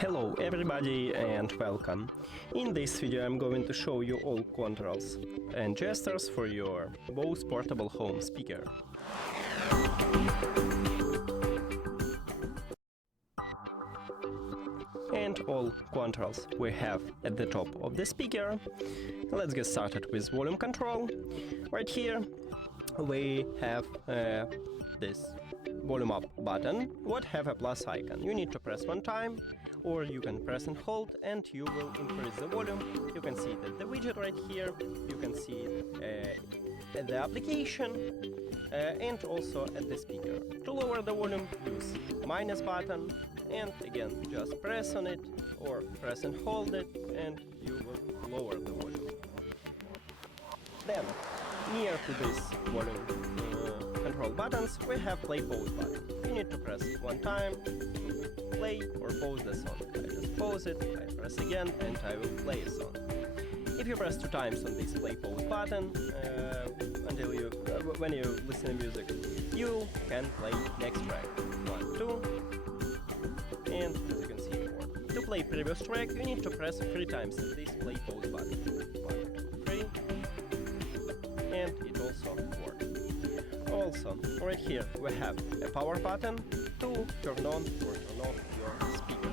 Hello everybody and welcome. In this video I'm going to show you all controls and gestures for your BOSE Portable Home Speaker. And all controls we have at the top of the speaker. Let's get started with volume control. Right here we have this volume up button, what have a plus icon. You need to press one time, or you can press and hold and you will increase the volume. You can see that the widget right here, you can see at the application and also at the speaker. To lower the volume, use minus button and again just press on it or press and hold it and you will lower the volume. Then, near to this volume control buttons, we have play pause button. You need to press one time to play or pause the song. I just pause it, I press again and I will play a song. If you press two times on this play pause button until you when you listen to music, you can play next track. 1, 2, and as you can see 4. To play previous track, you need to press 3 times this play pause button. 1, 2, 3, and it also works. Also, right here we have a power button to turn on or turn off your speaker.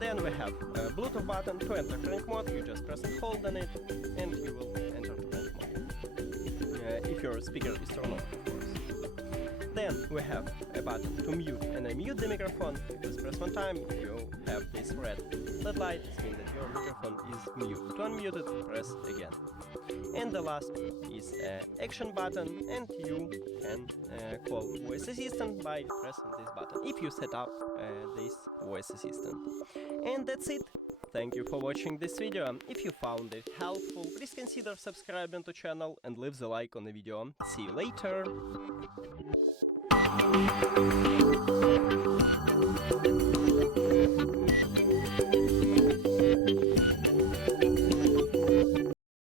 Then we have a Bluetooth button to enter crank mode. You just press and hold on it and you will enter to crank mode. If your speaker is turned on, of course. Then we have a button to mute and unmute the microphone. You just press one time. If you have this red LED light, it means that your microphone is mute. To unmute it, press again. And the last is an action button, and you can call voice assistant by pressing this button if you set up this voice assistant. And that's it. Thank you for watching this video. If you found it helpful, please consider subscribing to the channel and leave the like on the video. See you later!